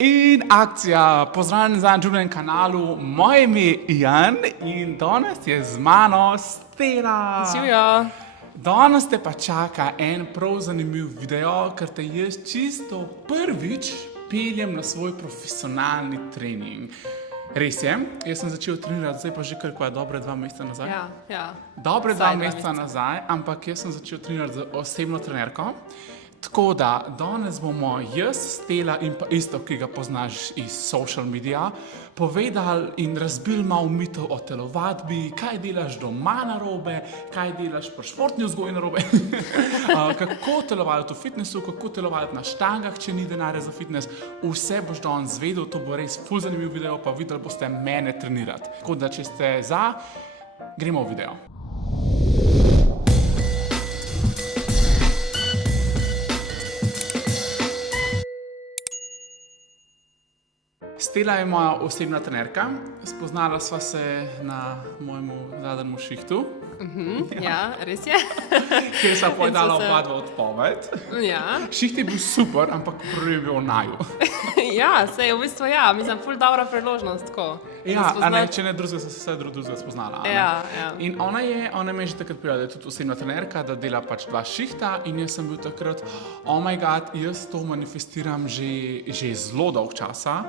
In akcija, pozdravljen na drugem kanalu, moje ime je Jan in danes je z mano Stela. Živijo. Danes te pa čaka en prav zanimiv video, ker te jaz čisto prvič peljem na svoj profesionalni trening. Res je, jaz sem začel trenirati, zdaj pa že kar dobre 2 meseca nazaj. Ja. Dobre 2 meseca nazaj, ampak jaz sem začel trenirati z osebno trenerko. Tako da danes bomo jaz, Stela in pa Iztok, ki ga poznaš iz social media, povedali in razbili malo mitov o telovadbi, kaj delaš doma narobe, kaj delaš pri športni vzgoji narobe, kako telovati v fitnessu, kako telovati na štangah, če ni denarja za fitness. Vse boš danes zvedel, to bo res ful zanimiv video, pa videli boste mene trenirati. Tako da, če ste za, gremo v video. Stela je moja osebna trenerka, spoznala sva se na mojem zadnjem šihtu. Ja, res je. Kjer sva povedala oba dva odpoved. Ja. Šiht je bil super, ampak prvi je bil naju. Ja, sej v bistvu ja, mislim, ful dobra priložnost, tako. Ja, a ne, če ne drugega, se vse drugega spoznala. Ja. In ona me je že takrat prijela, da je tudi osebna trenerka, da dela pač 2 šihta in jaz sem bil takrat, oh my god, jaz to manifestiram že zelo dolg časa.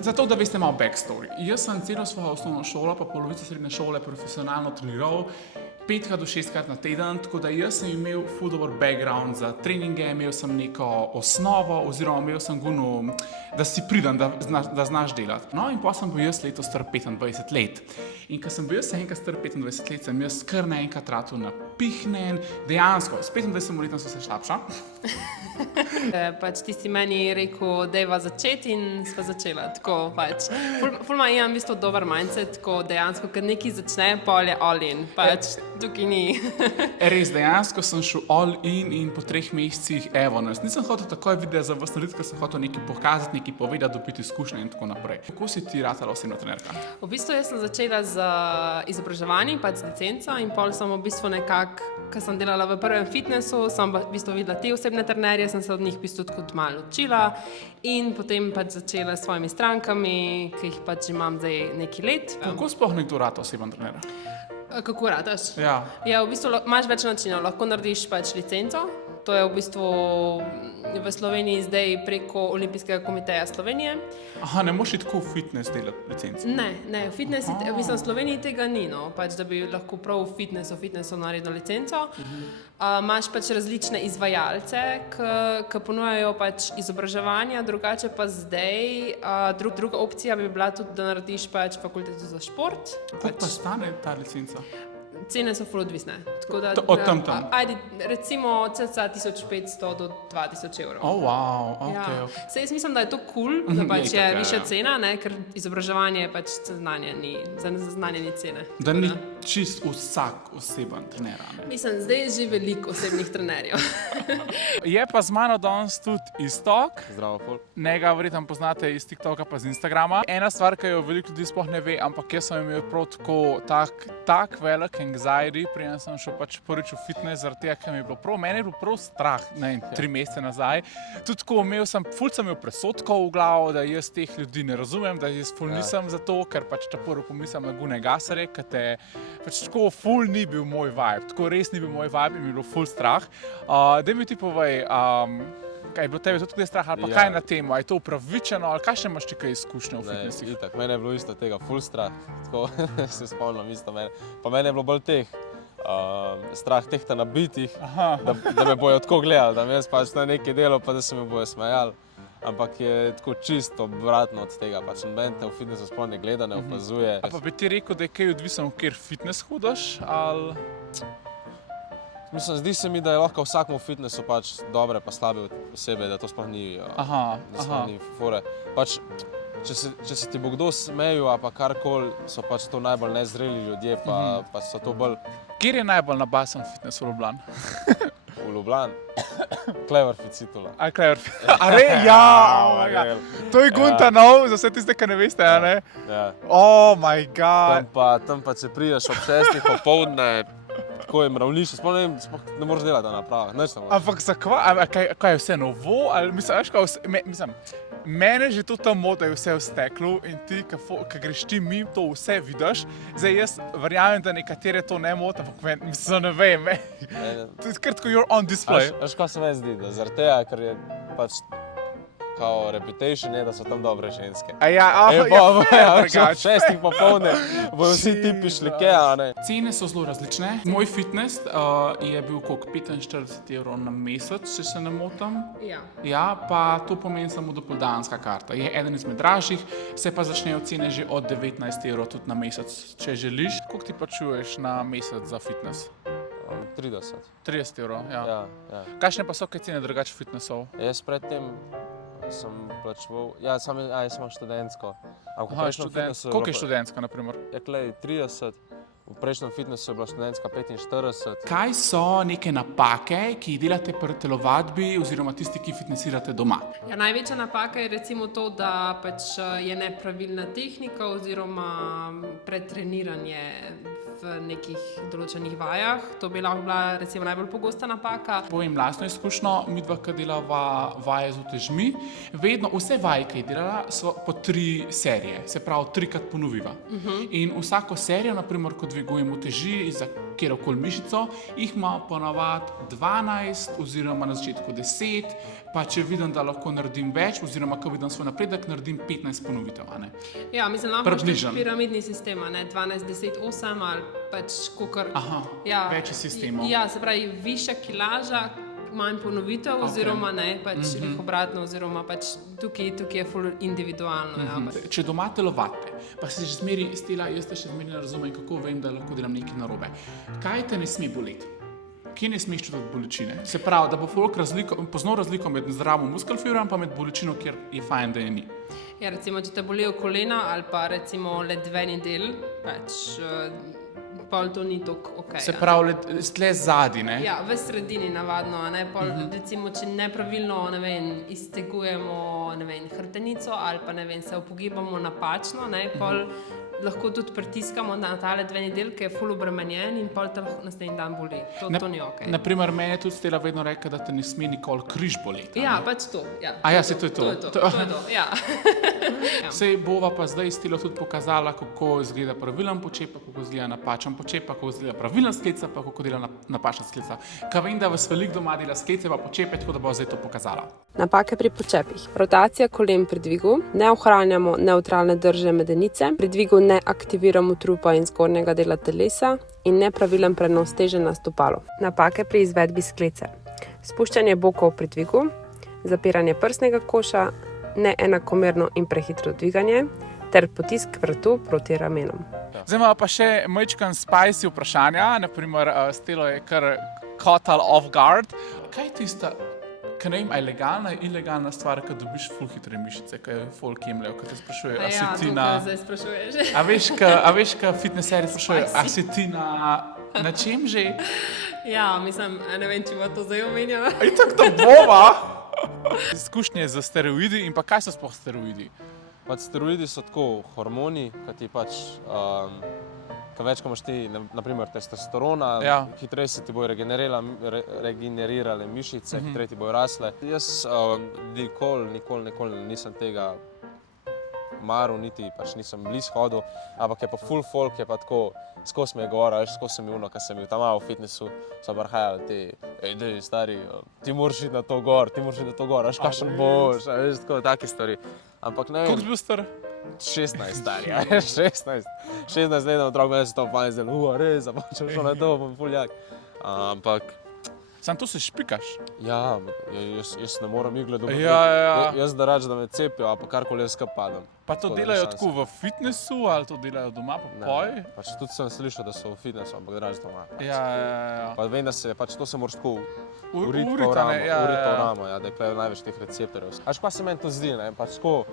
Zato, da veste malo backstory. Jaz sem celo svojo osnovno šolo, pa polovico srednje šole profesionalno treniral, 5 do 6 krat na teden, tako da jaz sem imel ful dober background za treninge, imel sem neko osnovo, oziroma imel sem gunu, da si priden, da znaš delati. No in pa sem bil jaz letos star 25 let. In ko sem bil jaz enkrat star 25 let, sem jaz kar naenkrat ratal napihnen, dejansko, s 25 letom sem se slabša. Pač ti si meni rekel, dajva začeti in sva začela, tako pač. Ful ima Ian v bistvu dober mindset, tako dejansko, kad nekaj začne, pol je all in, pač tukaj ni. Res, dejansko sem šel all in po 3 mesecih, evo, nisem hotel takoj video za vas narediti, ker sem hotel nekaj pokazati, nekaj povedati, dobiti izkušnje in tako naprej. Kako si ti ratala osebna trenerka? V bistvu jaz sem začela z izobraževanjem, pač z licenco in pol sem v bistvu nekako, ko sem delala v prvem fitnessu, sem v bistvu videla te osebne trenerje, sem se od njih v bistvu tudi malo učila in potem pač začela s svojimi strankami, ki jih pač imam zdaj nekaj let. Kako sploh nekdo rata osebna trenerja? Kako rataš? Ja. Ja, v bistvu imaš več načinov, lahko narediš pač licenco, to je v bistvu v Sloveniji zdaj preko Olimpijskega komiteja Slovenije. Aha, ne moš iti tako v fitness delati licenci? Ne, v fitnessu, v Sloveniji tega ni, no, pač da bi lahko prav v fitnessu naredil licenco. Imaš pač različne izvajalce, ki ponujajo pač izobraževanja, drugače pa zdaj, druga opcija bi bila tudi, da narediš pač fakulteto za šport. Koliko pa stane ta licenca? Cene so ful odvisne. Od tam. Ajde, recimo cca 1500 do 2000 evrov. Oh, wow, ok. Ja. Sej jaz mislim, da je to cool, da pač je višja cena, ne, ker izobraževanje je pač znanje ni cene. Da ni čist vsak oseben trener, ne? Mislim, zdaj je že veliko osebnih trenerjev. Je pa z mano danes tudi Iztok. Zdravo, Pol. Njega verjetno poznate iz TikToka pa z Instagrama. Ena stvar, ki jo veliko ljudi sploh ne ve, ampak jaz sem imel prav tako tak velik anxiety, preden sem šel pač prvič v fitness, zaradi tega, ker mi je bilo prav, meni je bilo prav strah, ne vem, 3 mesece nazaj. Tudi tako ful sem imel presotkov v glavo, da jaz teh ljudi ne razumem, da jaz ful nisem za to, ker pač prvo pomislim na gune gasare, ker te pač tako ful ni bil moj vibe, tako res ni bil moj vibe in mi je bilo ful strah. Daj mi ti povej, kaj je bilo tebe tudi strah ali pa kaj na temo, je to upravičeno ali kakšne imaš ti kaj izkušnje v fitnessu? Itak, mene je bilo isto tega ful strah, tako se spomnim isto mene. Pa mene je bilo bolj strah tehta nabitih, da me bojo tako gledali, da mi jaz pač na nekaj delo, pa da se me bojo smejali. Ampak je tako čisto obratno od tega, pač noben te v fitnessu sploh ne gleda, ne opazuje. A pa bi ti rekel, da je kaj odvisno, kjer fitness hodaš, ali? Mislim, zdi se mi, da je lahko vsakmu v fitnessu pač dobre pa slabe osebe, da to sploh ni fore. Pač, če se ti bo kdo smejal, pa karkoli, so pač to najbolj nezreli ljudje, pa so to bolj... Kjer je najbolj nabasen fitness v Ljubljani? V Ljubljani? Cleverfit Citula. A Cleverfit? A re? Ja! To je Gunta nov, za vse tiste, ki ne veste, a ne? Ja. Oh my god! Tam pa če prideš ob 6 popoldne, tako je mravljišče, sploh ne moreš delati na napravah, nič ne moreš. Ampak zakaj? Kaj je vse novo? Ali mislim, Mene že to tam moti, da je vse v steklu in ti, ko greš ti mimo, to vse vidiš. Zdaj jaz verjamem, da nekatere to ne moti, ampak mislim, ne vem. To je kar tako, you're on display. Veš, kaj se meni zdi, da zaradi tega, ker je pač kao reputation, je, da so tam dobre ženske. Ob 6 popoldne bojo vsi tipi šli kje, a ne? Cene so zelo različne. Moj fitness je bil koliko 45 evrov na mesec, če se ne motim. Ja. Ja, pa to pomeni samo dopoldanska karta. Je eden izmed dražjih, se pa začnejo cene že od 19 evrov tudi na mesec, če želiš. Koliko ti plačuješ na mesec za fitness? 30. 30 evrov, ja. Ja. Kakšne pa so kaj cene drugače fitnessov? Jaz predtem sem plačeval, jaz imam študentsko. Koliko je študentska, na primer? Ja, klej, 30. V prejšnjem fitnessu je bila študentska 45. Kaj so neke napake, ki jih delate pri telovadbi oziroma tisti, ki fitnessirate doma? Ja, največja napaka je recimo to, da pač je nepravilna tehnika oziroma pretreniranje v nekih določenih vajah. To bi lahko bila recimo najbolj pogosta napaka. Povem lastno izkušnjo, midva, ki delava vaje z utežmi, vedno vse vaje, ki jih delala, so po 3 serije, se pravi 3krat ponoviva. In vsako serijo, naprimer, ko dvigujem uteži za kjerokoli mišico, jih ima ponavadi 12 oziroma na začetku 10, pa če vidim, da lahko naredim več oziroma ko vidim svoj napredek, naredim 15 ponovitev. Ja, mislim, lahko imaš tudi piramidni sistem, 12, 10, 8 ali pač kakor. Več sistemov. Ja, se pravi, višja kilaža, manj ponovitev oziroma ne, pač obratno oziroma pač tukaj je ful individualno. Če doma telovate, pa se že zmeri stela, jaz te še zmeri ne razumem, kako vem, da lahko delam nekaj narobe. Kaj te ne sme boleti? Kje ne smeš čutiti bolečine? Se pravi, da bo folk poznal razliko med zdravo muskelfibrom pa med bolečino, kjer je fajn, da je ni. Ja, recimo, če te bolijo kolena ali pa recimo ledveni del, pač pol to ni tako ok. Se pravi, tle zadnji, ne? Ja, v sredini navadno, ne? Pol, recimo, če nepravilno, ne vem, iztegujemo, ne vem, hrbtenico ali pa, ne vem, se upogibamo napačno, ne? Pol lahko tudi pritiskamo na ta ledveni del, ki je ful obremenjen in pol te lahko naslednji dan boli. To ni ok. Naprimer, meni je tudi Stela vedno rekla, da te ne sme nikoli križ boleti. Ja, pač to. Ja. Se to je to. To je to, ja. Sej bova pa zdaj Stela tudi pokazala, kako izgleda pravilen počep, kako izgleda napačen počep, kako izgleda pravilen sklica, pa kako dela napačen sklica. Kaj vem, da vas veliko doma dela sklice pa počepe, tako da bo zdaj to pokazala. Napake pri počepih. Rotacija kolen pri dvigu, ne ohranjamo nevtralne drže medenice, pri dvigu ne aktiviramo trupa in zgornjega dela telesa in nepravilen prenos teže na stopalo. Napake pri izvedbi sklice. Spuščanje bokov pri dvigu, zapiranje prsnega koša, neenakomerno in prehitro dviganje ter potisk vratu proti ramenom. Zdaj imamo pa še majčkan spicy vprašanja, naprimer Stelo je kar caught off guard. Kaj je tista, kaj ne vem, je legalna in ilegalna stvar, ko dobiš ful hitre mišice, ko je folk jemljajo, ko te sprašujejo, a si ti na... zdaj sprašuješ. A veš, ko fitneseri sprašujejo, a si ti na čem že? Ja, mislim, ne vem, če bo to zdaj omenjala. Itak da bova! Izkušnje z steroidi in pa kaj so sploh steroidi? Pač steroidi so tako hormoni, ki ti pač, več, ko imaš ti, naprimer, testosterona, hitreje se ti bojo regenerirale mišice, hitreje ti bojo rasle. Jaz nikoli nisem tega maral, niti pač nisem blizu hodil, ampak je pa full folk, je pa tako, skozi me je govoril, skozi mi ko sem bil tam v fitnessu, so prihajali ti, dej, stari, ti moraš iti na to gor, veš, kakšen boš, veš, tako, take stvari. Ampak ne vem... Koliko si bil star? 16, stari, 16 let, otrok meni se to pa je zdelo, res, pa če šel na to, bom ful jak. Ampak... Sam to se špikaš? Ja, jaz ne moram igle dobiti. Jaz da rač, da me cepijo, a pa karkoli jaz kap padam. Pa to delajo tako v fitnessu, ali to delajo doma, pa poj? Ne, pač tudi sem slišal, da so v fitnessu, ampak da rač doma. Ja. Pa vem, da se, pač to se moraš tako uriti v ramo, da je tukaj največ teh receptorjev. Až pa se meni to zdi, ne, pač tako,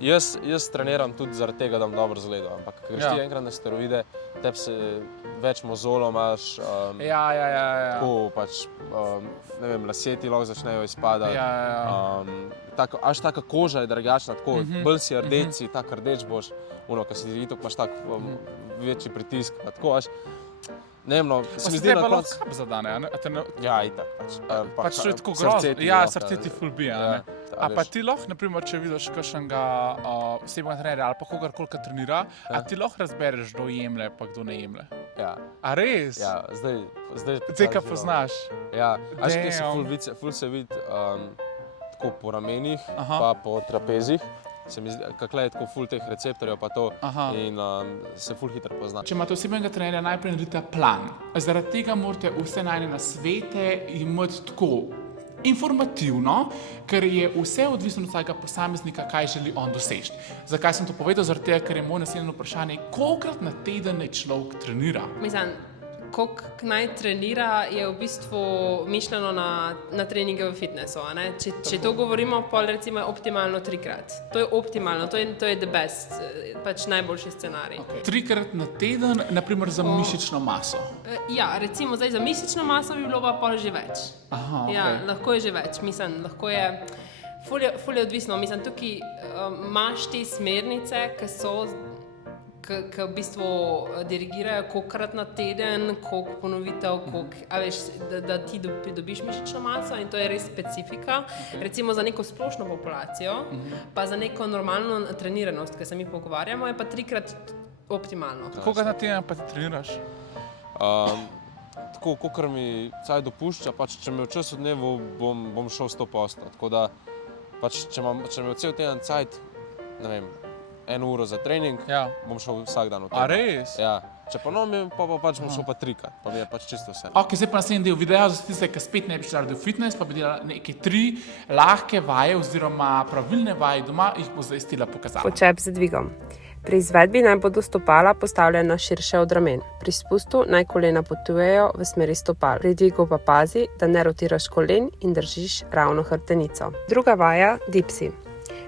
jaz treniram tudi zaradi tega, da bom dobro izgledal, ampak ko greš ti enkrat na steroide, tebi se več mozolov imaš, tako pač, ne vem, lasje ti lahko začnejo izpadati, až taka koža je drugačna, tako, bolj si rdeč si, tak rdeč boš, ko si itok imaš tak večji pritisk, tako, až, ne vem, no, se mi zdi na koncu... Pa se te pa lahko kap zadane, a ne? Ja, itak, pač. Pač to je tako grozno, ja, srce ti ful bije, a ne? A pa ti lahko, naprimer, če vidiš kakšnega osebnega trenerja ali pa kogarkoli, ki trenira, a ti lahko razbereš, kdo jemlje pa kdo ne jemlje. Ja, A res? ja, zdaj Zdaj, kaj poznaš. Ja, a še se Damn. ful se vidi tako po ramenih, Aha. pa po trapezih. Se mi zdi, kakle je tako ful teh receptorjev pa to Aha. in se ful hitro pozna. Če imate osebnega trenerja, najprej naredite plan. Zaradi tega morate vse najne nasvete imeti tako informativno, ker je vse odvisno od vsakega posameznika, kaj želi on doseči. Zakaj sem to povedal? Zaradi tega, ker je moje naslednje vprašanje, kolikokrat na teden naj človek trenira? Mislim, koliko naj trenira, je v bistvu mišljeno na treninge v fitnessu. a ne? Če to govorimo, pol recimo je optimalno 3-krat. To je optimalno, to je the best, pač najboljši scenarij. Okay. 3-krat na teden, naprimer za mišično maso. Ja, recimo zdaj za mišično maso bi bilo pa pol že več. Aha, Ja, okay. lahko je že več, mislim, lahko je. Ful je odvisno, mislim, tukaj imaš te smernice, ki so, ki v bistvu dirigirajo, kolikokrat na teden, koliko ponovitev, a veš, da ti pridobiš mišično maso in to je res specifika. Recimo za neko splošno populacijo, pa za neko normalno treniranost, ki se mi pogovarjamo, je pa 3-krat optimalno. Kolikokrat na teden pa ti treniraš? Tako, kakor mi caj dopušča, pač, če mi je v času dnevu, bom šel 100%. Tako da, pač, če mi je cel teden cajt, ne vem, 1 uro za trening, Ja. bom šel vsak dan v A teden. res? Ja, če pa nomim, pa pač bom šel pa 3-krat, pa mi je pač čisto vse. Ok, zdaj pa naslednji del videa za tiste, ki spet ne bi šli narediti fitness, pa bi delali neke 3 lahke vaje oziroma pravilne vaje doma, jih bo zdaj Stila pokazala. Počep z dvigom. Pri izvedbi naj bodo stopala postavljena širše od ramen. Pri spustu naj kolena potujejo v smeri stopal. Pri dvigu pa pazi, da ne rotiraš kolen in držiš ravno hrbtenico. Druga vaja, dipsi.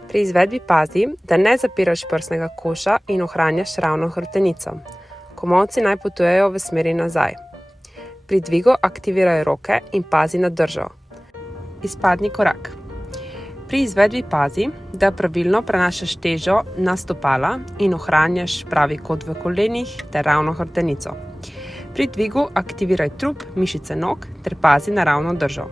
Pri izvedbi pazi, da ne zapiraš prsnega koša in ohranjaš ravno hrbtenico. Komolci naj potujejo v smeri nazaj. Pri dvigu aktiviraj roke in pazi na držo. Izpadni korak. Pri izvedbi pazi, da pravilno prenašaš težo na stopala in ohranjaš pravi kot v kolenih ter ravno hrbtenico. Pri dvigu aktiviraj trup, mišice nog ter pazi na ravno držo.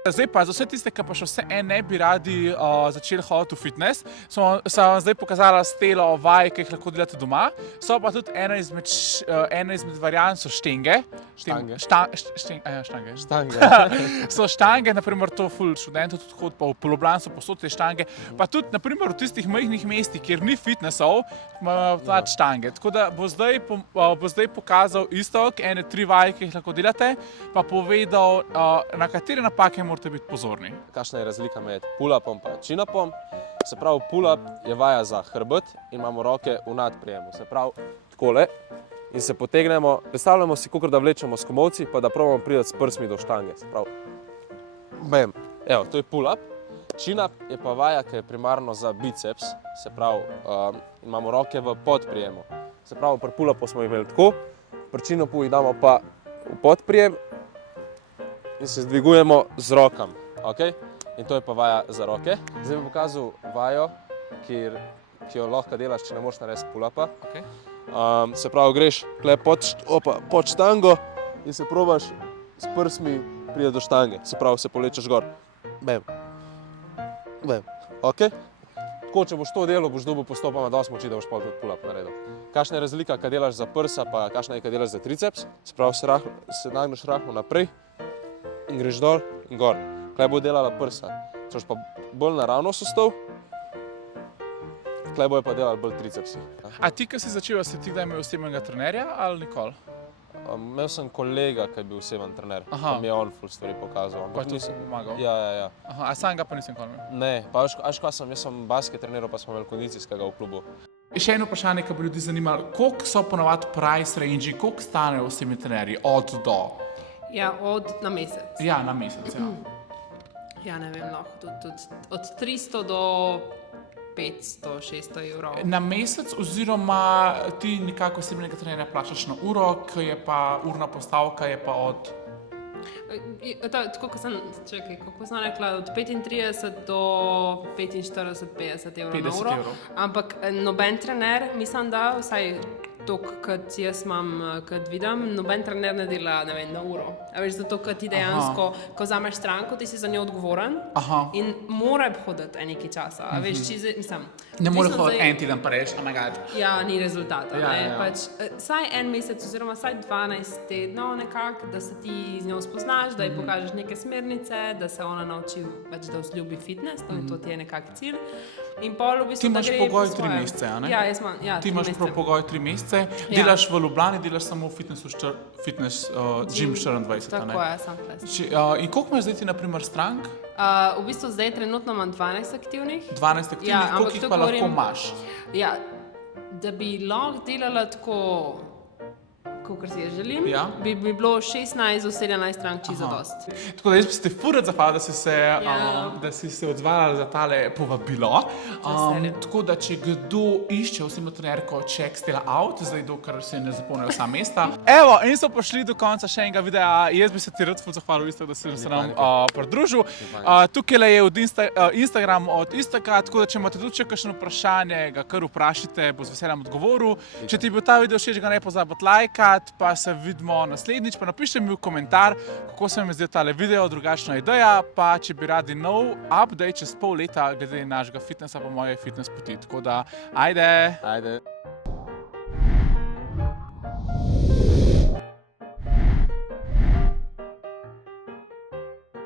Zdaj pa za vse tiste, ki pa še vse ne bi radi začeli hoditi v fitness, sem vam zdaj pokazala Stelo vaj, ki jih lahko delate doma. So pa tudi ena izmed variant so štenge. Štange. Štange. Štange. So štange, naprimer to ful študentov tudi hodi, pa v Ljubljani so posod te štange. Pa tudi naprimer v tistih majhnih mestih, kjer ni fitnessov, imajo tudi štange. Tako da bo zdaj pokazal isto, ene 3 vaje, ki jih lahko delate, pa povedal, na katere napake morate biti pozorni. Kakšna je razlika med pull-upom in chin-upom? Se pravi, pull-up je vaja za hrbet in imamo roke v nadprijemu. Se pravi, takole in se potegnemo, predstavljamo si, kakor da vlečemo s komolci, pa da probamo priti s prsmi do štange. Se pravi, bam. Evo, to je pull-up. Chin-up je pa vaja, ki je primarno za biceps. Se pravi, imamo roke v podprijemu. Se pravi, pri pull-upu smo jih imeli tako, pri chin-upu jih damo pa v podprijem in se zdvigujemo z rokami. Okay? In to je pa vaja za roke. Zdaj bi pokazal vajo, ki jo lahko delaš, če ne moreš narediti pull-upa. Okay. Se pravi, greš pod štango in se probaš s prsmi priti do štange. Se pravi, se polečeš gor. Bam. Bam. Okay? Tako, če boš to delal, boš dobil postopoma dosti moči, da boš pol tudi pull-up naredil. Kakšna je razlika, kad delaš za prsa, pa kakšna je, kad delaš za triceps. Se pravi, se nagneš rahlo naprej in greš dol in gor. Klej bo delala prsa. Če boš pa bolj naravno sestav, klej bojo pa delali bolj tricepsi. A ti, ki si začel, si ti kdaj imel osebnega trenerja ali nikoli? Imel sem kolega, ki je bil oseben trener, Aha. pa mi je on ful stvari pokazal. Pa ampak ti si nisem- pomagal? Ja. Aha, a sam ga pa nisem nikoli imel. Ne, pa veš kaj sem, jaz sem basket treniral, pa smo imeli kondicijskega v klubu. Še eno vprašanje, ki bo ljudi zanimalo, koliko so ponovadi price range, koliko stanejo osebni trenerji od do? Ja, na mesec. Ja, na mesec, ja. Ja, ne vem, lahko tudi od 300 do 500, 600 evrov. Na mesec oziroma ti nekako osebnega trenerja plačaš na uro, ki je pa urna postavka je pa od... Tako kot sem rekla, od 35 do 45, 50 evrov na 50 uro. evrov. Ampak noben trener, mislim, da vsaj toliko, kot jaz imam, kot vidim, noben trener ne dela, ne vem, na uro. A veš, zato, ker ti dejansko, ko vzameš stranko, ti si za njo odgovoren in mora hoditi nekaj časa. A veš, mislim, Ne moreš odvisno hoditi zdaj- en teden pa reči, oh my god. Ja, ni rezultata. Ja, Ne? ja. Pač, saj en mesec, oziroma saj 12 tednov, nekako, da se ti z njo spoznaš, da ji pokažeš neke smernice, da se ona nauči, pač, da vzljubi fitness, to ti je nekak cilj. In pol v bistvu, Ti imaš da gre pogoj po 3 svoje. mesece, a ne? Ja, jaz imam. Ja, Ti 3 imaš mesece. pogoj 3 mesece, Ja. delaš v Ljubljani, delaš samo v fitness gym 24. a ne? Tako je, sam ples. In koliko imaš zdaj ti, na primer, strank? V bistvu zdaj trenutno imam 12 aktivnih. 12 aktivnih, Ja, ampak koliko jih to pa lahko govorim- imaš? Ja, da bi lahko delala tako, kot si jaz želim, Ja. bi bilo 16 do 17 strank čisto dost. Tako da jaz bi se ti furat zahvalil, Ja. da si se odzvala za tale povabilo. veseljem. Tako da če kdo išče osebno trenerko, check stela out, zdaj dokler se ne zapolnijo vsa mesta. Evo, in so prišli do konca še enega videa. Jaz bi se ti rad ful zahvalil, isto, da si se nam pridružil. Tukaj je od Instagram od Istaka, tako da če imate tudi še kakšno vprašanje, ga kar vprašajte, bo z veseljem odgovoril. Če ti je bil ta video všeč, ga ne pozabite lajkati, pa se vidimo naslednjič, pa napišite mi v komentar, kako se mi zdi tale video, drugačna ideja, pa če bi radi nov update čez pol leta glede našega fitnessa pa moje fitness poti. Tako da, ajde! Ajde.